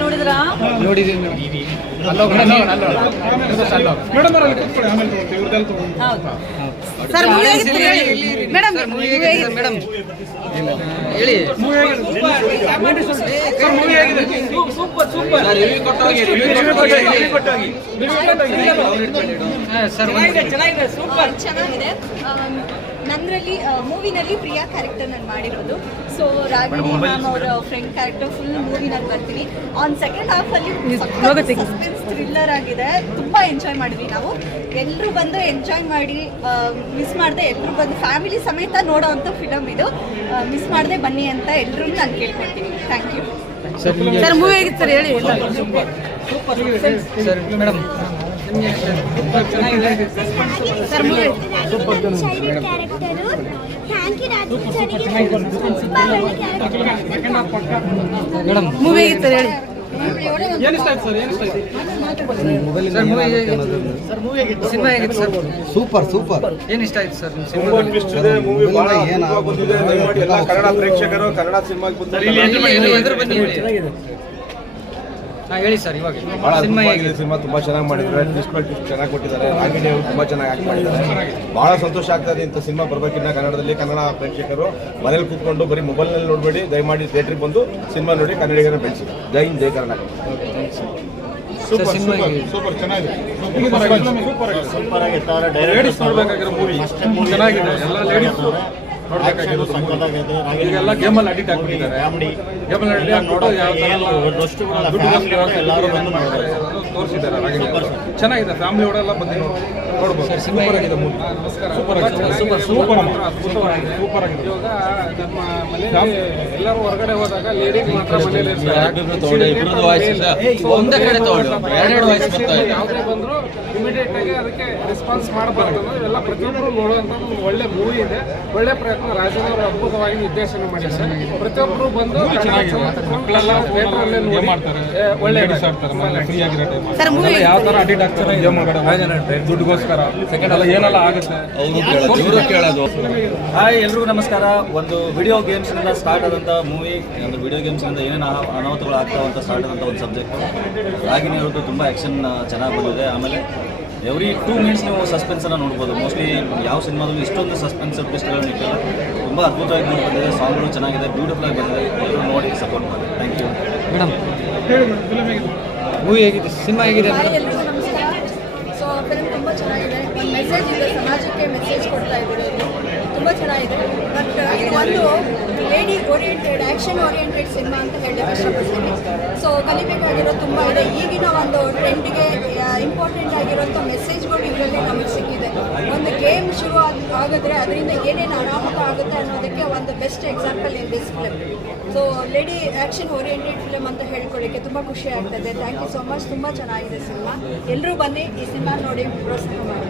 ನೋಡಿದ್ರಾ? Sir madam ಹೇಳಿ. Super ಚೆನ್ನಾಗಿದೆ. ನನ್ನಲ್ಲಿ ಮೂವಿನಲ್ಲಿ ಪ್ರಿಯಾ ಕ್ಯಾರೆಕ್ಟರ್ ನಾನು ಮಾಡಿರೋದು. ಸೊ ರಾಗಿಣಿ ಮ್ಯಾಮ್ ಅವರ ಫ್ರೆಂಡ್ ಕ್ಯಾರೆಕ್ಟರ್ ಫುಲ್ ಮೂವಿನಲ್ಲಿ ಬರ್ತೀನಿ. ಆನ್ ಸೆಕೆಂಡ್ ಹಾಫಲ್ಲಿ ಸಸ್ಪೆನ್ಸ್ ಥ್ರಿಲ್ಲರ್ ಆಗಿದೆ. ತುಂಬ ಎಂಜಾಯ್ ಮಾಡಿದ್ವಿ ನಾವು. ಎಲ್ಲರೂ ಬಂದು ಎಂಜಾಯ್ ಮಾಡಿ ಮಿಸ್ ಮಾಡದೆ ಎಲ್ಲರೂ ಬಂದು ಫ್ಯಾಮಿಲಿ ಸಮೇತ ನೋಡೋ ಅಂಥ ಫಿಲಮ್ ಇದು. ಮಿಸ್ ಮಾಡದೆ ಬನ್ನಿ ಅಂತ ಎಲ್ಲರೂ ನಾನು ಕೇಳ್ಕೊಳ್ತೀನಿ. Thank you sir. ಮೂವಿ ಹೇಗಿತ್ತು ಸರ್ ಹೇಳಿ. ಸರ್ ಮೇಡಮ್ ಮೂವಿ ಹೇಗಿತ್ತು ಹೇಳಿ. ಸಿನಿಮಾ ಹೇಗಿತ್ತು ಸರ್? ಸೂಪರ್. ಏನು ಇಷ್ಟ ಆಯ್ತು ಸರ್ ಕನ್ನಡ ಪ್ರೇಕ್ಷಕರು ಕನ್ನಡ ಸಿನಿಮಾಗೆ ಹೇಳಿ ಸರ್. ಇವಾಗ ಸಿನಿಮಾ ತುಂಬಾ ಚೆನ್ನಾಗಿ ಮಾಡಿದ್ದಾರೆ. ಟ್ವಿಸ್ಟ್ ಚೆನ್ನಾಗಿ ಕೊಟ್ಟಿದ್ದಾರೆ. ರಾಗಿಣಿ ಅವರು ತುಂಬಾ ಚೆನ್ನಾಗಿ ಆಕ್ಟ್ ಮಾಡಿದ್ದಾರೆ. ಬಹಳ ಸಂತೋಷ ಆಗ್ತದೆ ಇಂಥ ಸಿನಿಮಾ ಬರ್ಬೇಕಿನ್ನ ಕನ್ನಡದಲ್ಲಿ. ಕನ್ನಡ ಪ್ರೇಕ್ಷಕರು ಮನೇಲಿ ಕೂತ್ಕೊಂಡು ಬರೀ ಮೊಬೈಲ್ನಲ್ಲಿ ನೋಡಬೇಡಿ, ದಯಮಾಡಿ ಥಿಯೇಟ್ರಿಗೆ ಬಂದು ಸಿನಿಮಾ ನೋಡಿ ಕನ್ನಡಿಗರನ್ನ ಬೆಳೆಸಿ. ಜೈ ಹಿಂದ್, ಜೈ ಕರ್ನಾಟಕ. ಸೂಪರ್ ಚೆನ್ನಾಗಿದೆ. ಲೇಡೀಸ್ ನೋಡ್ಬೇಕಾಗಿರೋ ಮೂವಿ ಚೆನ್ನಾಗಿದೆ. ಎಲ್ಲ ಲೇಡೀಸ್ ಈಗೆಲ್ಲ ಗೇಮಲ್ಲಿ ಅಡಿಕ್ಟ್ ಆಗ್ಬಿಟ್ಟಿದ್ದಾರೆ. ಗೇಮಲ್ಲಿ ಅಡಿಕ್ಟ್ ನೋಡೋ ಯಾವ ತೋರಿಸಿದ್ದಾರೆ. ಚೆನ್ನಾಗಿದೆ. ಫ್ಯಾಮಿಲಿ ಒಡೆಲ್ಲ ಬಂದು ನೋಡ್ಬೋದು. ಸೂಪರ್ ಆಗಿದೆ ಮೂವಿ. ಸೂಪರ್ ಆಗಿದೆ. ಇವಾಗ ನಮ್ಮ ಮನೆಯಲ್ಲಿ ಎಲ್ಲರೂ ಹೊರಗಡೆ ಹೋದಾಗ ಲೇಡೀಸ್ ಮಾತ್ರ ಮನೇಲಿ ಯಾವುದೇ ಬಂದ್ರು ಇಮಿಡಿಯೇಟ್ ಆಗಿ ಅದಕ್ಕೆ ರೆಸ್ಪಾನ್ಸ್ ಮಾಡಬಾರ್ದು. ಇವೆಲ್ಲ ಪ್ರತಿಯೊಬ್ಬರು ನೋಡುವಂತ ಒಂದು ಒಳ್ಳೆ ಮೂವಿ ಇದೆ. ಒಳ್ಳೆ ಪ್ರಯತ್ನ ರಾಜನ್ ಅವರು ಅದ್ಭುತವಾಗಿ ನಿರ್ದೇಶನ ಮಾಡಿದ್ದಾರೆ. ಪ್ರತಿಯೊಬ್ಬರು ಬಂದು ಮಕ್ಕಳೆಲ್ಲ ಥಿಯೇಟರ್ ನೋಡಿ ಮಾಡ್ತಾರೆ. ಒಳ್ಳೆ ಫ್ರೀ ಆಗಿರೋ ಟೈಮ್ ಯಾವ ತರ ಅಡಿಕ್ಟ್ ಆಗ್ತಾರೆ ಗೇಮ್ ಒಳಗಡೆ ದುಡ್ಡುಗೋಸ್ಕರ ಸೆಕೆಂಡ್ ಎಲ್ಲ ಏನೆಲ್ಲ ಆಗುತ್ತೆ ಕೇಳೋದು. ಹಾಯ್ ಎಲ್ರಿಗೂ ನಮಸ್ಕಾರ. ಒಂದು ವಿಡಿಯೋ ಗೇಮ್ಸ್ನಿಂದ ಸ್ಟಾರ್ಟ್ ಆದಂಥ ಮೂವಿ, ಒಂದು ವಿಡಿಯೋ ಗೇಮ್ಸ್ನಿಂದ ಏನೇನು ಅನಾಹುತಗಳು ಆಗ್ತಾವಂತ ಸ್ಟಾರ್ಟ್ ಆದಂಥ ಒಂದು ಸಬ್ಜೆಕ್ಟು. ರಾಗಿಣಿ ಅವ್ರದ್ದು ತುಂಬ ಆ್ಯಕ್ಷನ್ ಚೆನ್ನಾಗಿ ಬಂದಿದೆ. ಆಮೇಲೆ ಎವ್ರಿ 2 ಮಿನಿಟ್ಸ್ ನೀವು ಸಸ್ಪೆನ್ಸನ್ನು ನೋಡ್ಬೋದು. ಮೋಸ್ಟ್ಲಿ ಯಾವ ಸಿನಿಮಾದಲ್ಲೂ ಇಷ್ಟೊಂದು ಸಸ್ಪೆನ್ಸ್ ಟ್ವಿಸ್ಟ್ಗಳನ್ನು ಇಟ್ಟಿಲ್ಲ. ತುಂಬ ಅದ್ಭುತವಾಗಿ ಮೂಡಿ ಬಂದಿದೆ. ಸಾಂಗ್ಗಳು ಚೆನ್ನಾಗಿದೆ, ಬ್ಯೂಟಿಫುಲ್ ಆಗಿ ಬಂದಿದೆ. ಎಲ್ಲರೂ ನೋಡಿ ಸಪೋರ್ಟ್ ಮಾಡಿ. Thank you madam. ಮೂವಿ ಹೇಗಿದೆ? ಸಿನಿಮಾ ಹೇಗಿದೆ? ಎಲ್ರಿಗೂ ನಮಸ್ಕಾರ. ಸೊ ಫಿಲ್ಮ್ ತುಂಬ ಚೆನ್ನಾಗಿದೆ. ಒಂದು ಮೆಸೇಜ್ ಇದೆ, ಸಮಾಜಕ್ಕೆ ಮೆಸೇಜ್ ಕೊಡ್ತಾ ಇದ್ದಾರೆ. ತುಂಬ ಚೆನ್ನಾಗಿದೆ. ಬಟ್ ಇದು ಒಂದು lady oriented, action oriented cinema ಅಂತ ಹೇಳಲಿಕ್ಕೆ ಇಷ್ಟಪಡ್ತೀನಿ. ಸೊ ಕಲಿಬೇಕಾಗಿರೋದು ತುಂಬ ಇದೆ. ಈಗಿನ ಒಂದು ಟ್ರೆಂಡಿಗೆ ಇಂಪಾರ್ಟೆಂಟ್ ಆಗಿರೋಂಥ ಮೆಸೇಜ್ಗಳು ಇದರಲ್ಲಿ ನಮಗೆ ಸಿಕ್ಕಿದೆ. ಒಂದು ಗೇಮ್ ಶುರು ಆಗಿದ್ರೆ ಅದರಿಂದ ಏನೇನು ಅನಾಹುತ ಆಗುತ್ತೆ ಅನ್ನೋದಕ್ಕೆ ಒಂದು best example in this film. So lady action oriented film ಅಂತ ಹೇಳ್ಕೊಳ್ಳಿಕ್ಕೆ ತುಂಬ ಖುಷಿ ಆಗ್ತದೆ. Thank you so much. ತುಂಬ ಚೆನ್ನಾಗಿದೆ ಸಿನಿಮಾ. ಎಲ್ಲರೂ ಬನ್ನಿ ಈ ಸಿನಿಮಾ ನೋಡಿ ಪ್ರೋತ್ಸಾಹ ಮಾಡಿ.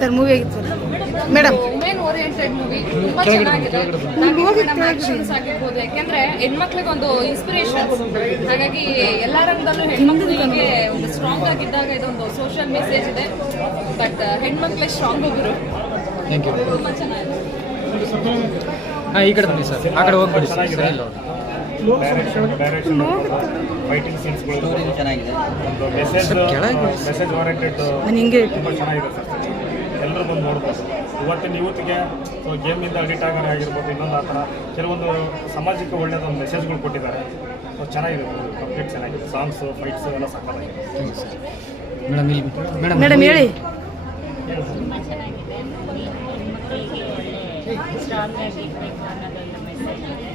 ಸರ್ ಮೂವಿ ಹೇಗಿತ್ತು ಮೇಡಮ್? ವುಮೆನ್ ಓರಿಯೆಂಟೆಡ್ ಮೂವಿ ತುಂಬಾ ಚೆನ್ನಾಗಿದೆ. ಆಕ್ಷನ್ಸ್ ಆಗಿರ್ಬೋದು. ಯಾಕೆಂದ್ರೆ ಹೆಣ್ಮಕ್ಳಿಗೆ ಒಂದು ಇನ್ಸ್ಪಿರೇಷನ್. ಹಾಗಾಗಿ ಎಲ್ಲ ರಂಗದಲ್ಲೂ ಹೆಣ್ಮಕ್ಳಿಗೆ ಒಂದು ಸ್ಟ್ರಾಂಗ್ ಆಗಿದ್ದಾಗ ಇದೊಂದು ಸೋಷಿಯಲ್ ಮೆಸೇಜ್ ಇದೆ. ಬಟ್ ಹೆಣ್ಮಕ್ಳೇ ಸ್ಟ್ರಾಂಗ್ ಹೋಗಿರು. Thank you. ತುಂಬಾ ಚೆನ್ನಾಗಿದೆ. ಈ ಕಡೆ ಬನ್ನಿ ಸರ್. ಆ ಕಡೆ ಹೋಗ್ಬಿಡಿ ಸರ್. ಫೈಟಿಂಗ್ ಸೀನ್ಸ್ಗಳು ಚೆನ್ನಾಗಿದೆ. ಒಂದು ಮೆಸೇಜ್ ಓರಿಯೆಂಟೆಡ್ ತುಂಬ ಚೆನ್ನಾಗಿದೆ ಸರ್. ಎಲ್ಲರೂ ಬಂದು ನೋಡ್ಬೋದು. ಇವತ್ತಿನ ಯೂತ್ಗೆ ಗೇಮಿಂದ ಅಡಿಕ್ಟ್ ಆಗೋರು ಆಗಿರ್ಬೋದು. ಇನ್ನೊಂದು ಆ ಥರ ಕೆಲವೊಂದು ಸಮಾಜಕ್ಕೆ ಒಳ್ಳೆಯದೊಂದು ಮೆಸೇಜ್ಗಳು ಕೊಟ್ಟಿದ್ದಾರೆ. ಚೆನ್ನಾಗಿದೆ, ಕಂಪ್ಲೀಟ್ ಚೆನ್ನಾಗಿದೆ. ಸಾಂಗ್ಸು, ಫೈಟ್ಸು ಎಲ್ಲ ಸಾಕಾಗಿದೆ. ಮೇಡಮ್ ಇಲ್ಲಿ ಮೇಡಮ್ ಹೇಳಿ. ತುಂಬ ಚೆನ್ನಾಗಿದೆ. ಹೆಣ್ಮಕ್ಳಿಗೆ ಸ್ಟ್ರಾಂಗ್ ಆಗಿರಬೇಕು ಅನ್ನೋದೊಂದು ಮೆಸೇಜ್ ಇದೆ.